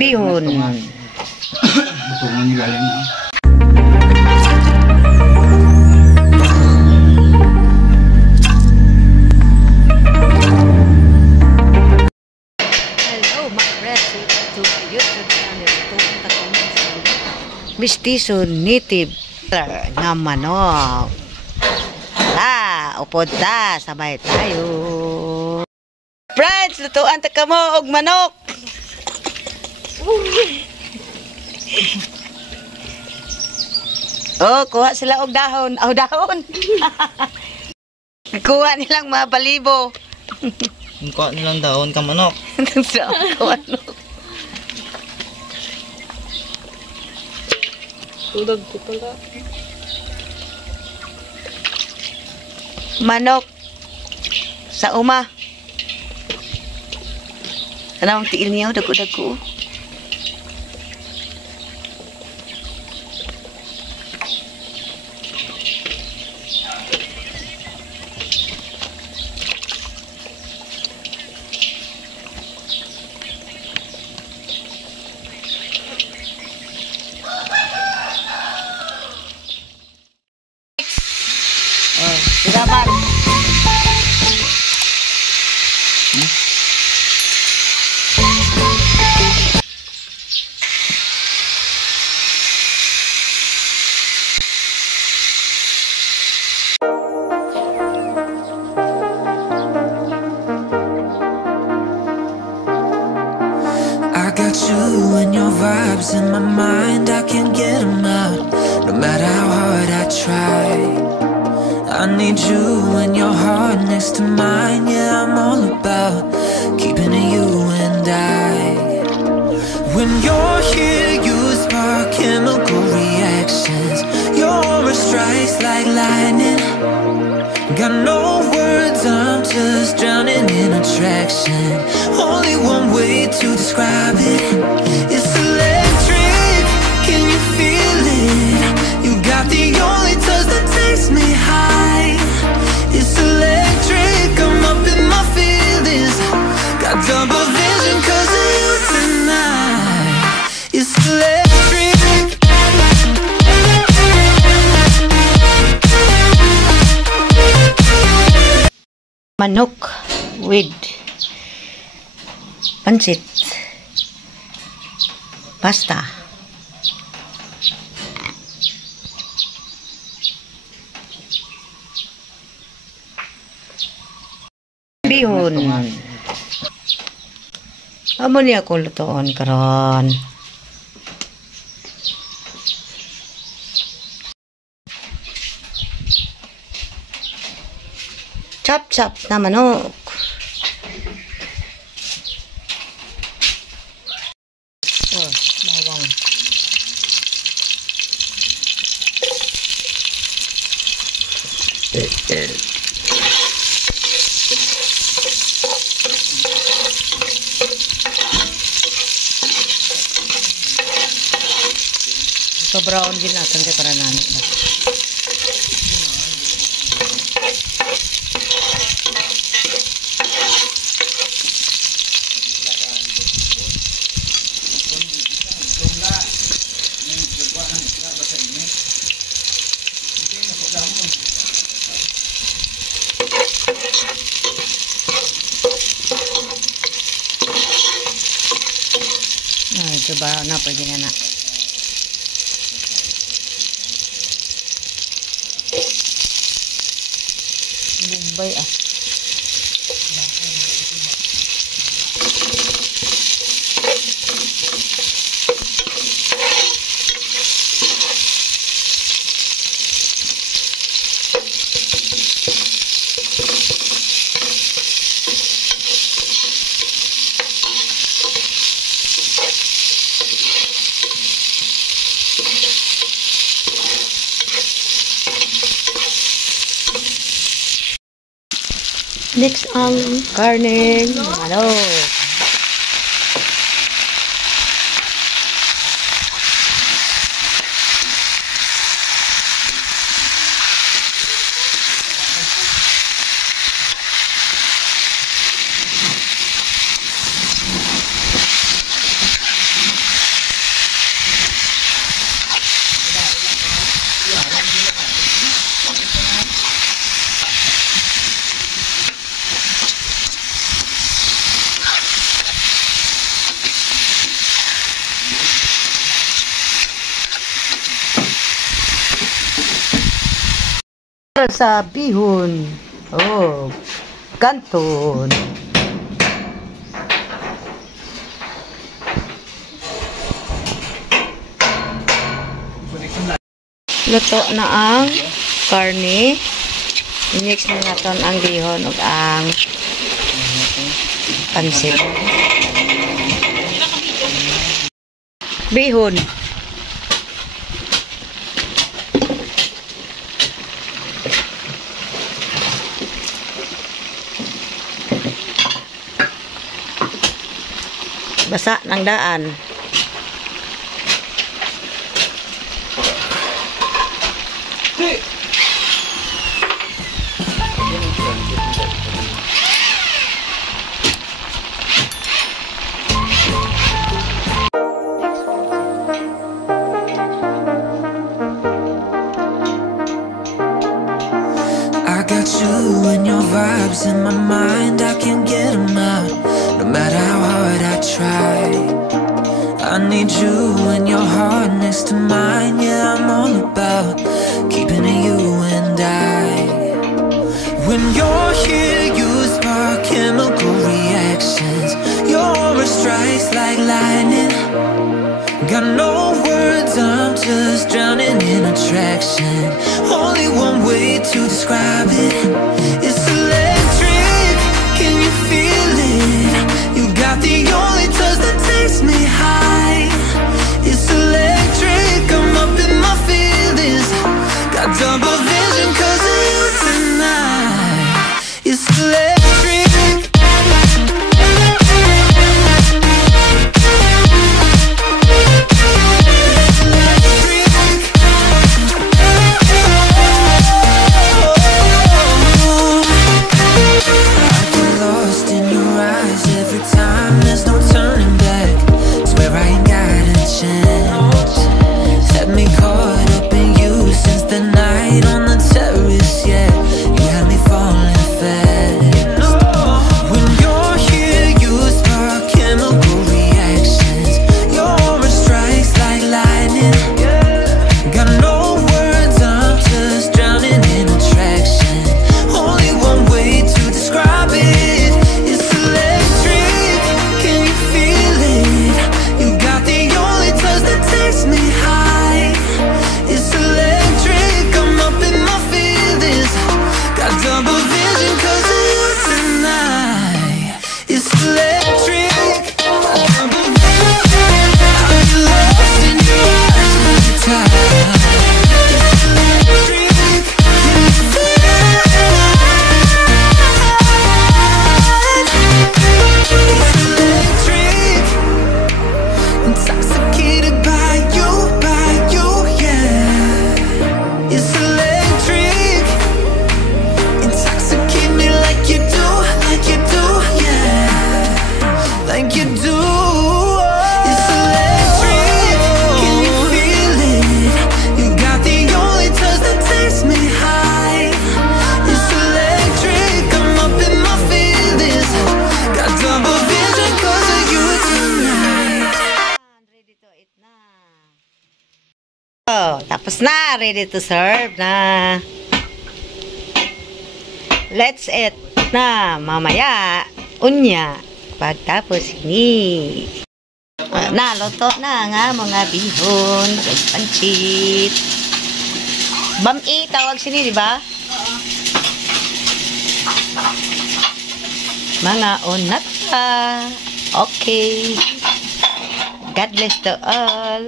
Bihon. Butungan niyo galing na. Hello mga friends, welcome to my YouTube channel. Pupunta ko sa Mestisong native na manok. Tara, upod ta, sabay tayo. Friends, lutuan ta kamo og manok. Oh, kuha sila og dahon. Oh, dahon. Kuha nilang mga balibo. Kuha nilang dahon ka manok. Tulag ko pala. Manok sa uma. Ano ang tiil niyo? Dago-dago. Siraman. I got you and your vibes in my mind, I can't get them out, no matter how hard I try. I need you and your heart next to mine, yeah, I'm all about keeping it you and I. When you're here, you spark chemical reactions, your aura strikes like lightning. Got no words, I'm just drowning in attraction. Only one way to describe it. It's electric, can you feel it? You got the only touch that takes me high. It's electric, I'm up in my feelings. Got double vision cause of you tonight. It's electric. Manok with pansit, pasta, bihon. Amo niya ko lutoon karon. Chop-chop na manok. Oh, bawang. So brown din natin kay para namin na. Coba na pwede nga na. Bumbay ah. Next ang karneng manok. Sa bihon. Oh, kanton. Luto na ang karne. I-mix na natin ang bihon ug ang pansit. Bihon. Basa ng daan. I got you and your vibes in my mind, I can't get them out, no matter how hard I try. I need you and your heart next to mine, yeah, I'm all about keeping it you and I. When you're here, you spark chemical reactions, your aura strikes like lightning. Got no words, I'm just drowning in attraction. Only one way to describe it. It's electric, can you feel it? You got the only touch that takes me high. It's electric, I'm up in my feelings. Got double vision 'cause of you tonight. It's electric. Tapos na, ready to serve na. Let's eat na mamaya. Unya. Pagtapos ini. Naluto na nga mga bihon. Pansit. Bami, tawag sini, di ba? Mga unat pa. Okay. God bless to all.